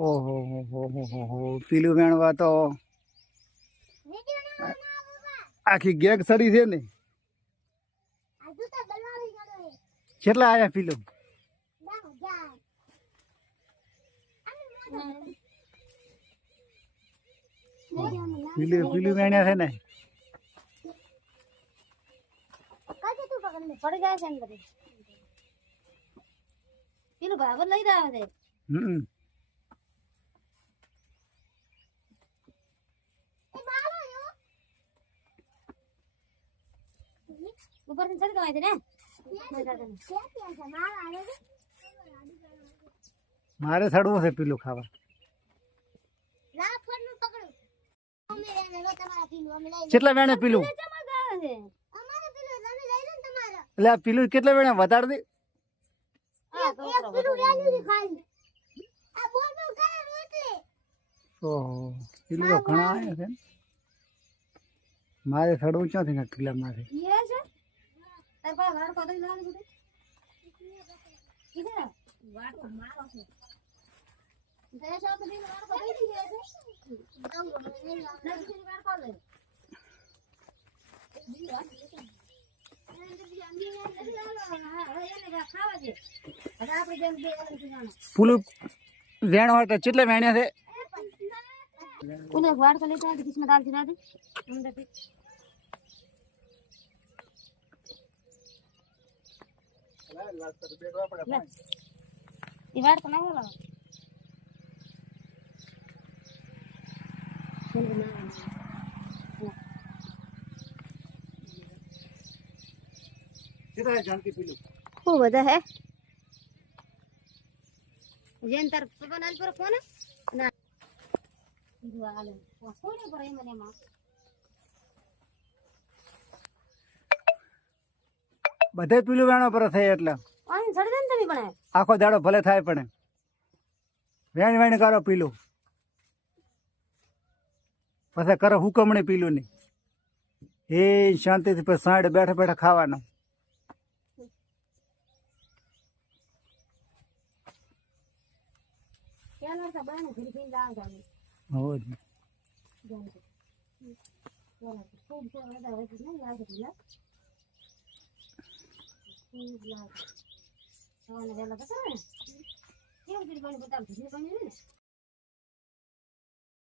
ઓહો હો પીલું વેણવા તો આખી ગેગ સડી છે ને કેટલા આયા પીલું પીલું વેણ્યા છે ને પડી જાય છે અંદર પેલું બરાબર લઈ રહ્યા છે ઉપર થી ચડી ગવાય છે ને મારે સડવું છે પીલું ખાવા કેટલા વેણે પીલું એટલે આ પીલું કેટલા વેણે વધારે દે ઓહો પીલું તો ઘણા આવ્યા છે મારે સડવું ક્યાંથી ને પીલા મારે ફૂલું વેણ હોય તો કેટલા વેણ્યા છે वाड़ कर लेते हैं किसमें दाल चला दे ये वाड़ को ना बोला कितना जानती पीलू खूब बड़ा है जेंतर पवन पर कौन है ना બધે પીલું વેણો પર થાય એટલે આખો દાડો ભલે થાય પણ વેણ વેણ કરો પીલું પછી કરો હુકમણી પીલું ની એ શાંતિથી પછી સાંડે બેઠા બેઠા ખાવાનું બતાવ